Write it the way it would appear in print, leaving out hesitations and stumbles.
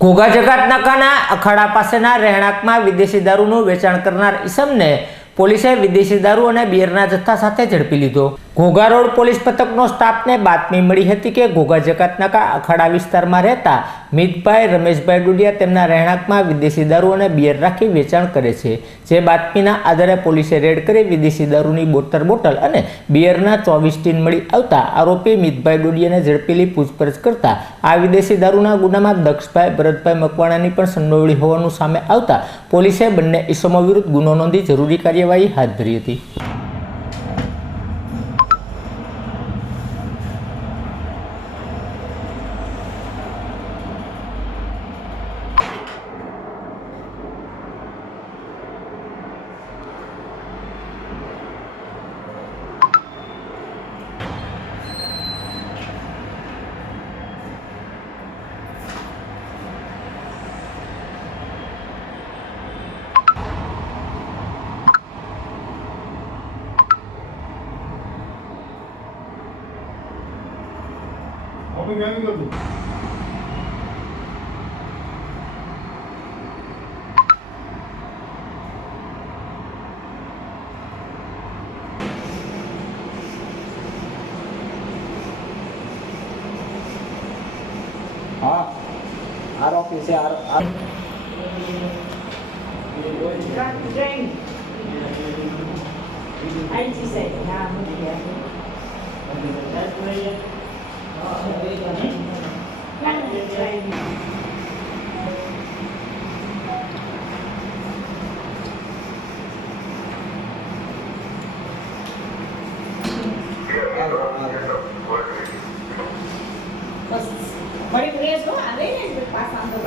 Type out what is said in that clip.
ઘોઘા જકાત નાકાના અખાડા પાસેના રહેણાંકમાં વિદેશી દારૂનું વેચાણ કરનાર ઈસમને પોલીસે વિદેશી દારૂ અને બિયરના જથ્થા સાથે ઝડપી લીધો। ઘોઘા રોડ પોલીસ પથકનો સ્ટાફને બાતમી મળી હતી કે ઘોઘા જકાત નાકા અખાડા વિસ્તારમાં રહેતા મિતભાઈ રમેશભાઈ ડુડિયા તેમના રહેણાંકમાં વિદેશી દારૂ અને બિયર રાખી વેચાણ કરે છે। જે બાતમીના આધારે પોલીસે રેડ કરી વિદેશી દારૂની 72 બોટલ અને બિયરના 24 ટીન મળી આવતા આરોપી મિતભાઈ ડુડિયાને ઝડપી લઈ પૂછપરછ કરતા આ વિદેશી દારૂના ગુનામાં દક્ષભાઈ ભરતભાઈ મકવાણાની પણ સંડોવણી હોવાનું સામે આવતા પોલીસે બંને ઈસમો વિરુદ્ધ ગુનો નોંધી જરૂરી કાર્યવાહી હાથ ધરી હતી। हाँ आरोपी से બસ બડી પ્રેસ હો આ લઈને પાસ આમ તો